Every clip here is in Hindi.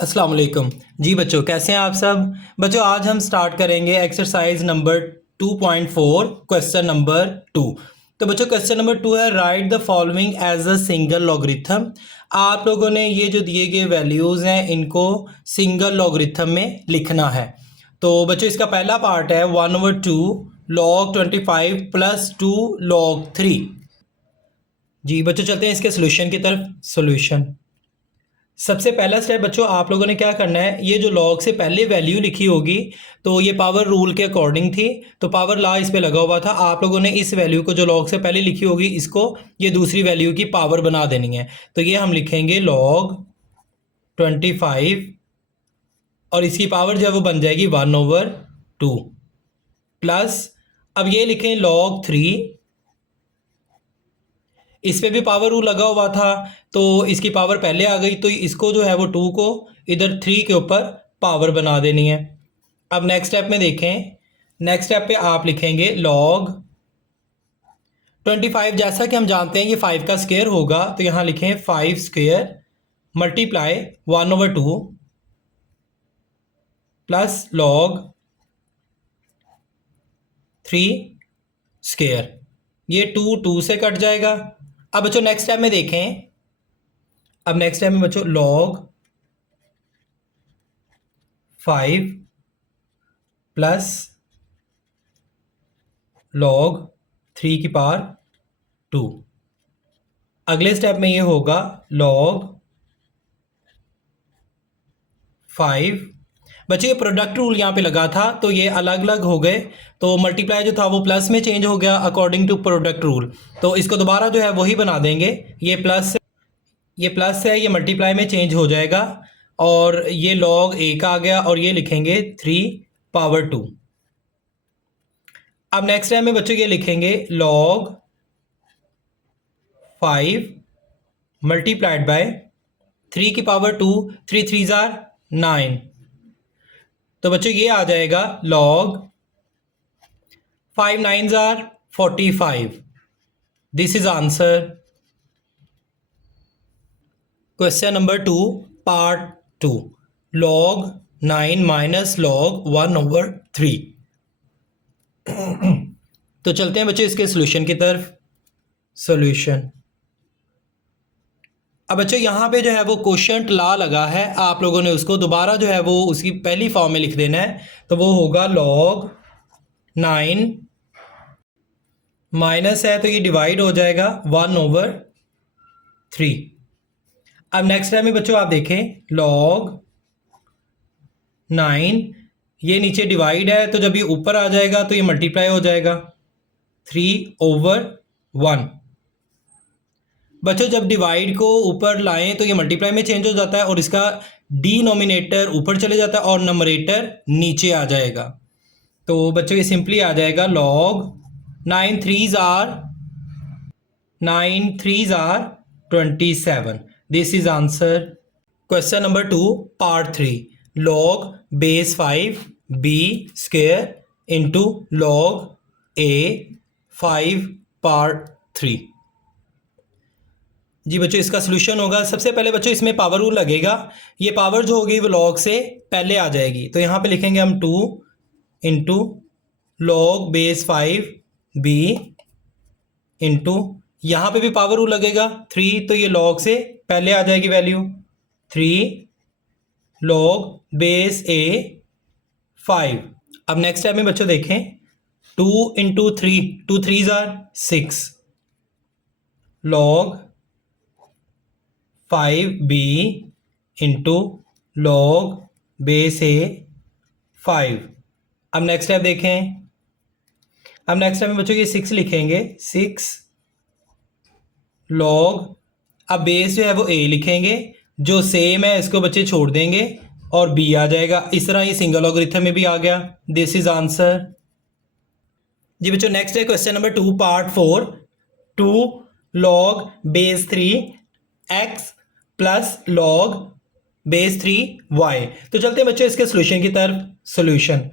अस्सलाम वालेकुम। जी बच्चों, कैसे हैं आप सब। बच्चों, आज हम स्टार्ट करेंगे एक्सरसाइज नंबर 2.4 क्वेश्चन नंबर 2। तो बच्चों, क्वेश्चन नंबर 2 है write the following as a single logarithm. आप लोगों ने ये जो दिए गए वैल्यूज़ हैं इनको सिंगल लॉगरिथम में लिखना है। तो बच्चों, इसका पहला पार्ट है 1/2 log 25 प्लस 2 log 3। जी बच्चों, चलते हैं इसके सोल्यूशन की तरफ। सोल्यूशन सबसे पहला स्टेप बच्चों, आप लोगों ने क्या करना है, ये जो लॉग से पहले वैल्यू लिखी होगी तो ये पावर रूल के अकॉर्डिंग थी, तो पावर लॉ इस पे लगा हुआ था। आप लोगों ने इस वैल्यू को जो लॉग से पहले लिखी होगी इसको ये दूसरी वैल्यू की पावर बना देनी है। तो ये हम लिखेंगे log 25 और इसकी पावर जो है वो बन जाएगी 1/2 प्लस, अब ये लिखें log 3, इस पे भी पावर रूल लगा हुआ था तो इसकी पावर पहले आ गई, तो इसको जो है वो 2 को इधर 3 के ऊपर पावर बना देनी है। अब नेक्स्ट स्टेप में देखें, नेक्स्ट स्टेप पे आप लिखेंगे log 25, जैसा कि हम जानते हैं ये 5 का स्क्वायर होगा, तो यहाँ लिखें 5 square multiply 1/2 plus log 3 square. ये 2 से कट जाएगा। अब बच्चों नेक्स्ट स्टेप में देखें, अब नेक्स्ट स्टेप में बच्चों log 5 प्लस log 3 की पावर 2। अगले स्टेप में ये होगा log 5। बच्चों ये प्रोडक्ट रूल यहाँ पे लगा था तो ये अलग अलग हो गए, तो मल्टीप्लाई जो था वो प्लस में चेंज हो गया अकॉर्डिंग टू प्रोडक्ट रूल। तो इसको दोबारा जो है वही बना देंगे, ये प्लस है, ये मल्टीप्लाई में चेंज हो जाएगा और ये log 1 आ गया और ये लिखेंगे 3/2। अब नेक्स्ट टाइम में बच्चों ये लिखेंगे log 5 मल्टीप्लाइड बाय 3 की पावर 2, 3 3 जार 9। तो बच्चों ये आ जाएगा log 5 9 jar 45। This is answer. Question number 2 part 2, log 9 minus log 1/3। तो चलते हैं बच्चों इसके सोल्यूशन की तरफ। सोल्यूशन, अब बच्चों यहाँ पे जो है वो क्वोशंट लॉ लगा है, आप लोगों ने उसको दोबारा जो है वो उसकी पहली फॉर्म में लिख देना है। तो वो होगा log 9 माइनस है तो ये डिवाइड हो जाएगा 1/3। अब नेक्स्ट टाइम में बच्चों आप देखें log 9, ये नीचे डिवाइड है तो जब ये ऊपर आ जाएगा तो ये मल्टीप्लाई हो जाएगा 3/1। बच्चों जब डिवाइड को ऊपर लाएं तो ये मल्टीप्लाई में चेंज हो जाता है और इसका डिनोमिनेटर ऊपर चले जाता है और नंबरेटर नीचे आ जाएगा। तो बच्चों ये सिंपली आ जाएगा log 9 3s are 27। This is answer. Question number 2 part 3, log base 5 b square into log a 5 part 3। जी बच्चों इसका सोल्यूशन होगा, सबसे पहले बच्चों इसमें पावर रूल लगेगा, ये पावर जो होगी वो log से पहले आ जाएगी। तो यहाँ पे लिखेंगे हम 2 into log base 5 b into, यहाँ पे भी पावर रूल लगेगा 3, तो ये log से पहले आ जाएगी वैल्यू 3 log base a 5। अब नेक्स्ट टाइम में बच्चों देखें 2 into 3, 2 3 jar 6 log 5b into log base a 5। अब नेक्स्ट स्टेप देखें, अब नेक्स्ट स्टेप में बच्चों ये 6 लिखेंगे 6 log, अब बेस जो है वो a लिखेंगे, जो सेम है इसको बच्चे छोड़ देंगे और b आ जाएगा। इस तरह ये सिंगल लॉगरिथम में भी आ गया। This is answer. जी बच्चों नेक्स्ट है question number 2 part 4, 2 log base 3 x plus log base 3 y। तो चलते हैं बच्चों इसके सोल्यूशन की तरफ। सोल्यूशन,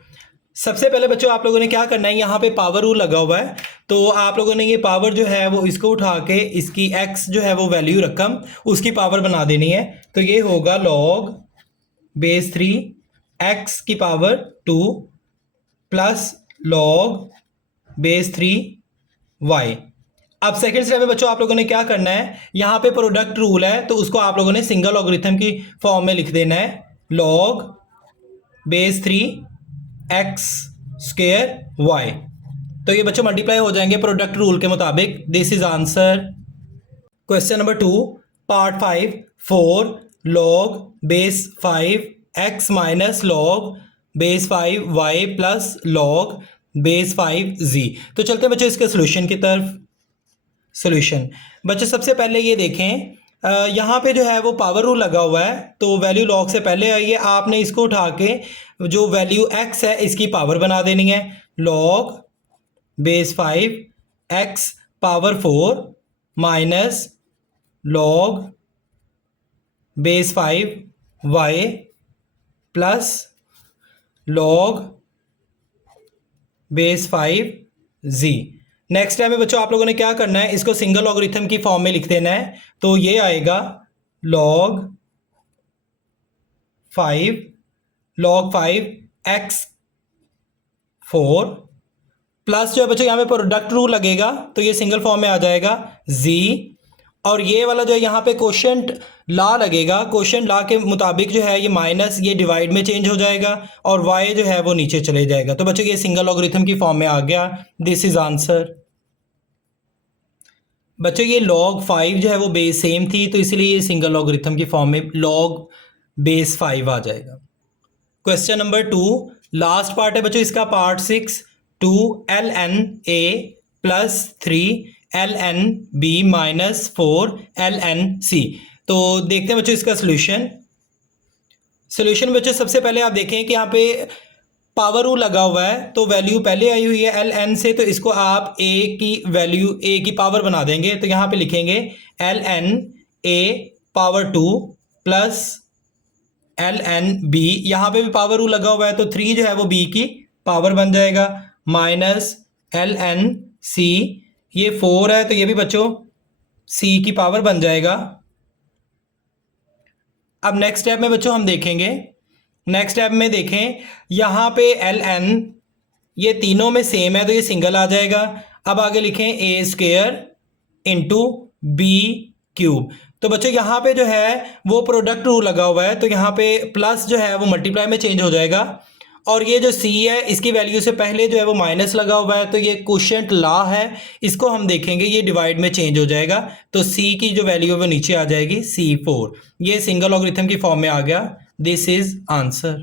सबसे पहले बच्चों आप लोगों ने क्या करना है, यहाँ पे पावर रूल लगा हुआ है तो आप लोगों ने ये पावर जो है वो इसको उठा के इसकी x जो है वो वैल्यू रकम उसकी पावर बना देनी है। तो ये होगा log बेस 3 एक्स की power 2 plus log base 3 Y. अब सेकेंड स्टेप में बच्चों आप लोगों ने क्या करना है, यहाँ पे प्रोडक्ट रूल है तो उसको आप लोगों ने सिंगल लॉगरिथम की फॉर्म में लिख देना है, log base 3 X square Y. तो ये बच्चों मल्टीप्लाई हो जाएंगे प्रोडक्ट रूल के मुताबिक। This is answer. Question number 2 part 5 4 log base 5 x minus log base 5 y plus log base 5 z. तो चलते हैं बच्चों इसके सोल्यूशन की तरफ। सोल्यूशन बच्चों सबसे पहले ये देखें, यहाँ पे जो है वो पावर रूल लगा हुआ है तो वैल्यू लॉग से पहले आई है, आपने इसको उठा के जो वैल्यू x है इसकी पावर बना देनी है। Log base 5 x power 4 minus log base 5 y plus log base 5 z। Next step में बच्चों आप लोगों ने क्या करना है, इसको सिंगल लॉगरिथम की फॉर्म में लिख देना है। तो ये आएगा log 5 x 4 प्लस जो है बच्चों यहाँ पे प्रोडक्ट रूल लगेगा तो ये सिंगल फॉर्म में आ जाएगा z, और ये वाला जो है यहाँ पे कोशेंट ला लगेगा, कोशेंट ला के मुताबिक जो है ये माइनस ये डिवाइड में चेंज हो जाएगा और y जो है वो नीचे चले जाएगा। तो बच्चों ये सिंगल लॉगरिथम की फॉर्म में आ गया। This is answer. बच्चों ये log 5 जो है वो बेस सेम थी तो इसलिए ये सिंगल लॉगरिथम की फॉर्म में log बेस 5 आ जाएगा। क्वेश्चन नंबर 2 लास्ट पार्ट है बच्चों इसका, part 6 2 ln a plus 3 ln b minus 4 ln c। तो देखते हैं बच्चों इसका सोल्यूशन बच्चों सबसे पहले आप देखें कि यहाँ पे पावर रूल लगा हुआ है तो वैल्यू पहले आई हुई है ln से, तो इसको आप a की वैल्यू a की पावर बना देंगे। तो यहाँ पे लिखेंगे ln a power 2 plus ln b, यहाँ पे भी पावर रूल लगा हुआ है तो 3 जो है वो b की पावर बन जाएगा, माइनस ln c, ये 4 है तो ये भी बच्चों c की पावर बन जाएगा। अब नेक्स्ट स्टेप में बच्चों हम देखेंगे, नेक्स्ट स्टेप में देखें यहाँ पे ln ये तीनों में सेम है तो ये सिंगल आ जाएगा। अब आगे लिखें a square into b cube. तो बच्चों यहाँ पे जो है वो प्रोडक्ट रूल लगा हुआ है तो यहाँ पे प्लस जो है वो मल्टीप्लाई में चेंज हो जाएगा, और ये जो c है इसकी वैल्यू से पहले जो है वो माइनस लगा हुआ है तो ये कोशेंट ला है, इसको हम देखेंगे ये डिवाइड में चेंज हो जाएगा तो c की जो वैल्यू है वो नीचे आ जाएगी c4। ये सिंगल लॉगरिथम की फॉर्म में आ गया। This is answer.